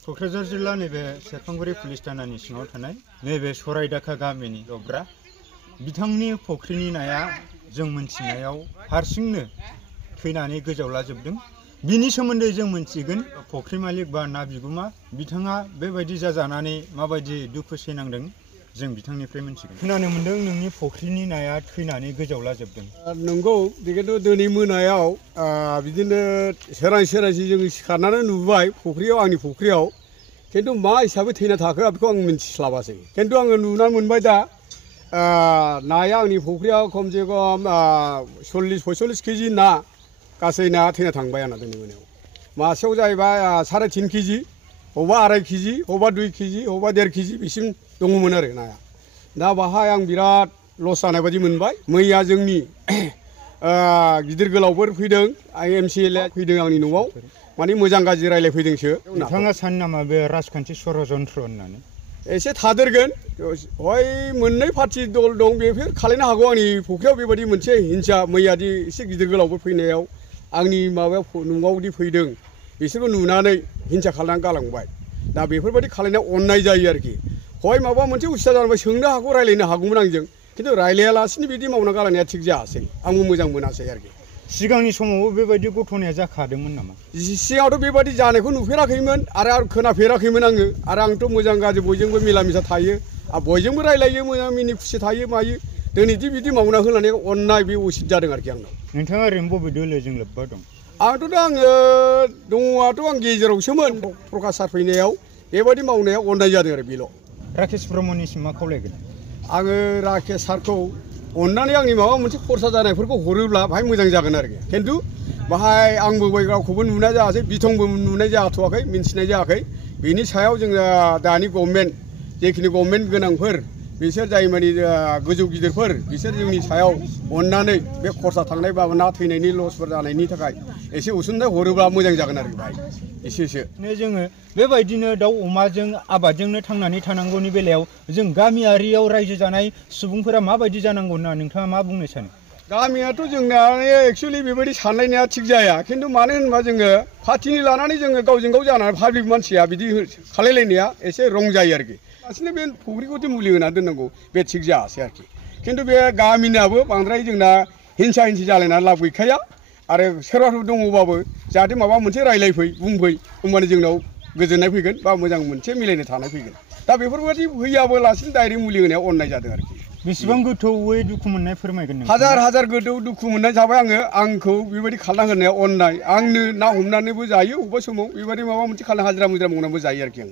क'क्राझार जिल्ला नैबे सेरफांगुरि पुलिस थानानि सिङाव थानाय नैबे सरायदाखा गामिनि लब्रा बिथांनि फुख्रिनि नाया जों मोनथिनायाव हारसिंनो थैनानै गोजावलाजोबदों। बिनि सोमोन्दै जों मोनथिगोन फुख्रि मालिक बा ना बिगुमा बिथाङा बेबायदि जाजानानै माबायदि दुखु सैनांदों जों बिथांनिफ्राय मोनथिगोन। खोनानो मोन्दों नोंनि फुख्रिनि नाया थैनानै गोजावलाजोबदों। नंगौ, बेखौथ' दिनै मोनायाव बिदिनो सोरांसि जों सिखारनानै नुबाय फुख्रियाव, आंनि फुख्रियाव, खिन्थु मा हिसाबै थैना थाखो बेखौ आं मिन्थिस्लाबासै। खिन्थु आङो नुनानै मोनबाय दा नाया आंनि फुख्रियाव खमसे खम 40-45 केजि ना गासै नाया थैना थांबाय आंना दिनै मोनायाव। मासेयाव जाहैबाय 3.5 केजि, बबेबा 2.5 केजि, बबेबा 2 केजि, बबेबा 1.5 केजि बिसिम दङमोन आरो नाया। दा बाहाय आं बिराद लस जानाय बायदि मोनबाय। मैया जोंनि गिदिर गोलावफोर फैदों, MCLA फैदों आंनि न'आव, माने मोजां गाज्रि रायज्लायफैदोंसो। नोंथाङा सानो नामा बे राजखान्थि षड़यन्त्र होननानै? एसे थादेरगोन, हय मोननै पार्टि दल दं, बेफोर खालायनो हागौ आंनि फुख्रियाव बेबायदि मोनसे हिंसा। मैयादि एसे गिदिर गोलावफोर फैनायाव आंनि माबायाव न'आवदि फैदों बिसोरखौ नुनानै हिंसा खालामनानै गालांबाय। दा बेफोरबायदि खालायनायाव अननाय जायो आरोखि। हय माबा मोनसे उसुबिदा जानानै सोंनो हागौ, रायज्लायनो हागौमोन आंजों, खिन्थु रायज्लायालासिनो बिदि मावना गालांनाया थिग जायासै, आंबो मोजां मोनासै आरोखि। सिगांनि समावबो बेबायदि घटनाया जाखादोंमोन नामा? सिगाङावथ' बेबायदि जानायखौ नुफेराखैमोन आरो खोनाफेराखैमोन आङो। आरो आंथ' मोजां गाज्रि बयजोंबो मिला मिसा थायो, आरो बयजोंबो रायज्लायो, मोजां मिनि खुसि थायो मायो। दिनैदि बिदि मावना होनानै अननाय बे उसित जादों आरोखि आंनाव। नोंथाङा ओरैनो बबे दोलोजों लोब्बा दं? आंथ' दा दङआथ' आं गेजेरावसोमोन। प्रकाश सार फैनायाव बेबायदि मावनायाव अननाय जादों आरो बेल'। राकेश ब्रह्मनिसिम मा खावलायगोन? आङो राकेश सारखौ अननानै आंनि माबा मोनसे खरसा जानायफोरखौ हरोब्ला बाहाय मोजां जागोन आरोखि। खिन्थु बाहाय आंबो रावखौबो नुनाय जायासै, बिथंबो नुनाय जाथ'वाखै, मिन्थिनाय जायाखै। बेनि सायाव जोङो दानि गभर्नमेन्ट, जेखिनि गभर्नमेन्ट गोनांफोर बिसोर जाय माने गोजौ गिदिरफोर, बिसोर जोंनि सायाव अननानै बे खरसा थांनाय बा ना थैनायनि लसफोर जानायनि थाखाय एसे अनसुंथाइ हरोब्ला मोजां जागोन आरोखि बाहाय एसेसो। जोङो बेबायदिनो दाउ अमाजों आबादजोंनो थांनानै थानांगौनि बेलायाव जों गामियारियाव रायजो जानाय सुबुंफोरा माबायदि जानांगौ होनना नोंथाङा मा बुंनो सानो? गामियाथ' जोंना एक्सुवेलि बेबायदि सानलायनाया थिग जाया। खिन्थु मानो होनबा जोङो पार्टिनि लानानै जोङो गावजों गाव जानानै पाब्लिक मानसिया बिदि खालायलायनाया एसे रं जायो आरोखि। गासिनो बे फुख्रिखौथ' मुलि होनानै दोननांगौ, बे थिग जायासै आरोखि। खिन्थु बे गामिनाबो बांद्राय जोंना हिंसा हिंसि जालायनानै लाब गैखाया। आरो सोरबाफोर दङबाबो जाहाथे माबा मोनसे रायज्लायफै, बुंफै, होमबानो जोंनाव गोजोननाय फैगोन बा मोजां मोनसे मिलायनो थानाय फैगोन। दा बेफोरबायदि फैयाबोलासिनो डाइरेक्ट मुलि होनायाव अननाय जादों आरोखि। बेसेबां गोथौयै दुखु मोननाय फोरमायगोन नों? हाजार गोथौ दुखु मोननाय जाबाय आङो। आंखौ बेबायदि खालामना होनाया अननाय। आंनो ना हमनानैबो जायो अबेबा समाव, बेबायदि माबा मोनसे खालाम हाजिरा मुजिरा मावनानैबो जायो आरोखि आं।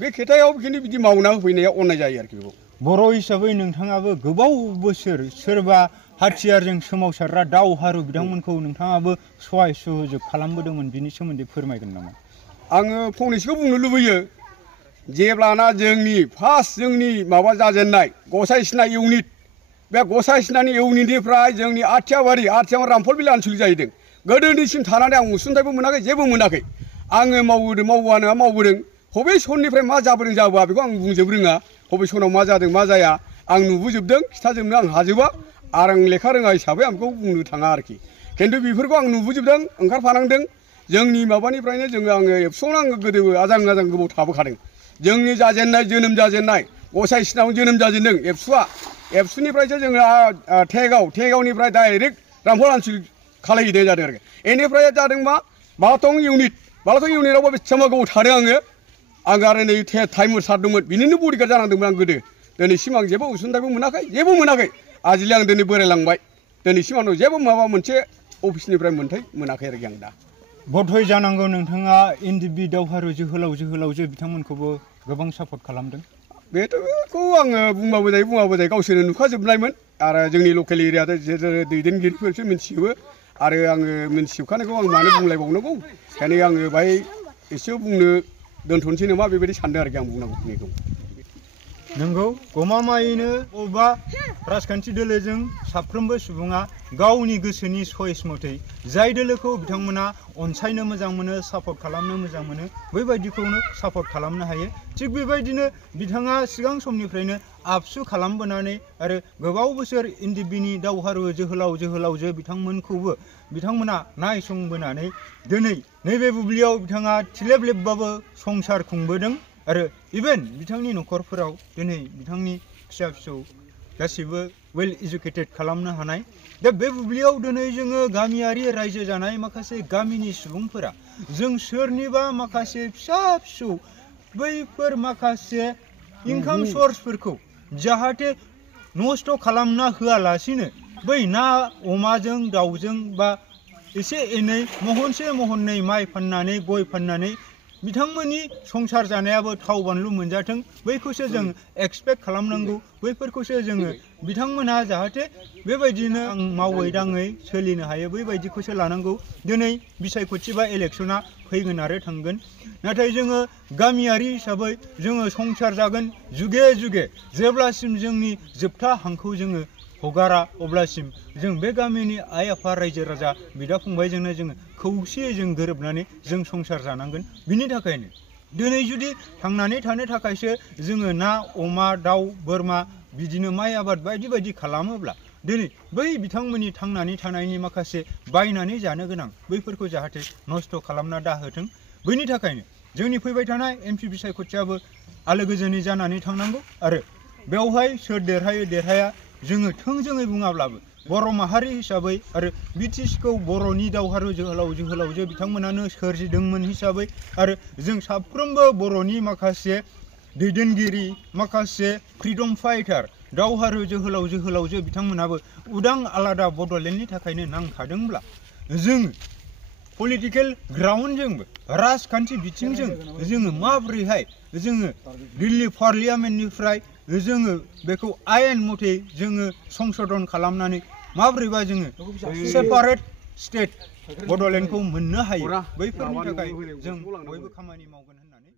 बे खोथायाव खिन्थु बिदि मावना होफैनाया अननाय जायो आरोखि बेखौ। बर' हिसाबै नोंथाङाबो गोबाव बोसोर सोरबा हाथियारजों सोमावसारग्रा दावहारु बिथांमोनखौ नोंथाङाबो सहाय सहयोग खालामबोदोंमोन, बिनि सोमोन्दै फोरमायगोन नामा? आङो फंनैसोखौ बुंनो लुबैयो। जेब्लाना जोंनि फार्स्ट जोंनि माबा जाजेननाय गसाइसिना इउनिट, बे गसाइसिनानि इउनिटनिफ्राय जोंनि आथियाबारि रामफल बिल आनसलिक जाहैदों। गोदोनिसिम थानानै आं अनसुंथाइबो मोनाखै, जेबो मोनाखै। आङो मावबोदों। बबे सननिफ्राय मा जाबोदों जाबोआ बेखौ आं बुंजोब रोङा। बबे सनाव मा जादों मा जाया आं नुबोजोबदों, खिथाजोबनो आं हाजोबा। आरो आं लेखा रोङा हिसाबै आं बेखौ बुंनो थाङा आरोखि। खिन्थु बेफोरखौ आं नुबोजोबदों, ओंखारफानांदों। जोंनि माबानिफ्रायनो आङो एबसुआवनो आङो गोदो आजां गोबाव थाबोखादों। जोंनि जोनोम जाजेननाय गसाइसिनाव जोनोम जाजेनदों एबसुनिफ्रायसो जोङो थेगावनिफ्राय डाइरेक्ट रामफल आनसलिक खालायहैनाय जादों आरोखि। बेनिफ्राय जादों मा बालाथं इउनिटआवबो बेसेबांबा गोबाव थादों आङो आरो नै टाइम सारदोंमोन, बिनिनो बडिगार्ड जानांदोंमोन आं गोदो। दिनैसिम आं जेबो अनसुंथाइबो मोनाखै, जेबो मोनाखै। आजिखालि आं दिनै बोरायलांबाय, दिनैसिम आंनाव जेबो माबा मोनसे अफिसनिफ्राय मोन्थाइ मोनाखै आरोखि आं दा। बधय जानांगौ नोंथाङा एनडिएफबि दावहारु जोहोलावजो बिथांमोनखौबो गोबां सापर्ट खालामदों। बेखौ आङो बुंबाबो जायो गावसोरनो नुखाजोबनायमोन। आरो जोंनि लकेल एरिया दैदेनगिरिफोरसो मिन्थिजोबो। आरो आङो मिन्थिजोबखानायखौ आं मानो बुंलायबावनांगौ, ओंखायनो आङो बाहाय एसे बुंनो दोनथ'नोसै नामा बेबायदि सानदों आरोखि आं बुंनांगौखिनिखौ। नंगौ, गमामायैनो बबेबा राजखान्थि दोलोजों साफ्रोमबो सुबुङा गावनि गोसोनि चइस मथै जाय दोलोखौ बिथांमोना अनसायनो मोजां मोनो, सापर्ट खालामनो मोजां मोनो, बैबायदिखौनो सापर्ट खालामनो हायो। थिग बेबायदिनो बिथाङा सिगां समनिफ्रायनो आबसु खालामबोनानै आरो गोबाव बोसोर एनडिएफबिनि दावहारु जोहोलावजो बिथांमोनखौबो बिथांमोना नायसंबोनानै दिनै नैबे बुब्लियाव बिथाङा थिलेबलेबबाबो संसार खुंबोदों आरो इभेन बिथांनि न'खरफोराव दिनै बिथांनि फिसा फिसौ गासिबो वेल एजुकेटेड खालामनो हानाय दा बे बुब्लियाव दिनै जोङो गामियारि रायजो जानाय माखासे गामिनि सुबुंफोरा जों सोरनिबा माखासे फिसा फिसौ बैफोर माखासे इनकाम सर्सफोरखौ जाहाथे नस्थ' खालामना होआलासिनो बै ना अमाजों दाउजों बा एसे एनै महनसे महननै माइ फाननानै गय फाननानै बिथांमोननि संसार जानायाबो थाव बानलु मोनजाथों बैखौसो जों एक्सपेक्ट खालामनांगौ बैफोरखौसो जोङो बिथांमोनहा जाहाथे बेबायदिनो मावै दाङै सोलिनो हायो बैबायदिखौसो लानांगौ दिनै बिसायख'थि बा इलेक्सना फैगोन आरो थांगोन नाथाय जोङो गामियारि हिसाबै जोङो संसार जागोन जुगे जुगे जेब्लासिम जोंनि जोबथा हांखौ जोङो हगारा अब्लासिम जों बे गामिनि आइ आफा रायजो राजा बिदा फंबायजोंनो जोङो खौसेयै जों गोरोबनानै जों संसार जानांगोन बिनि थाखायनो दिनै जुदि थांनानै थानो थाखायसो जोङो ना अमा दाउ बोरमा बिदिनो माइ आबाद बायदि बायदि खालामोब्ला दिनै बै बिथांमोननि थांनानै थानायनि माखासे बायनानै जानो गोनां बैफोरखौ जाहाथे नस्थ' खालामना दाहोथों बैनि थाखायनो जोंनि फैबाय थानाय एमपि बिसायख'थियाबो आलो गोजोनै जानानै थांनांगौ आरो बेवहाय सोर देरहायो देरहाया जोङो थोंजोङै बुङाब्लाबो बर' माहारि हिसाबै आरो बिटिसिखौ बर'नि दावहारु जोहोलाव जोहोलावजो बिथांमोनानो सोरजिदोंमोन हिसाबै आरो जों साफ्रोमबो बर'नि माखासे दैदेनगिरि माखासे फ्रिडम फाइटार दावहारु जोहोलाव जोहोलावजो बिथांमोनाबो उदां आलादा बड'लेण्डनि थाखायनो नांखादोंब्ला जों पलिटिकेल ग्राउन्डजोंबो राजखान्थि बिथिंजों जोङो माबोरैहाय जोङो दिल्ली पार्लियामेन्टनिफ्राय जोङो बेखौ आयेन मथे जोङो संशोधन खालामनानै माबोरैबा जोङो सेपारेट स्टेट बड'लेण्डखौ मोननो हायो बैफोरनि थाखाय जों बयबो खामानि मावगोन होननानै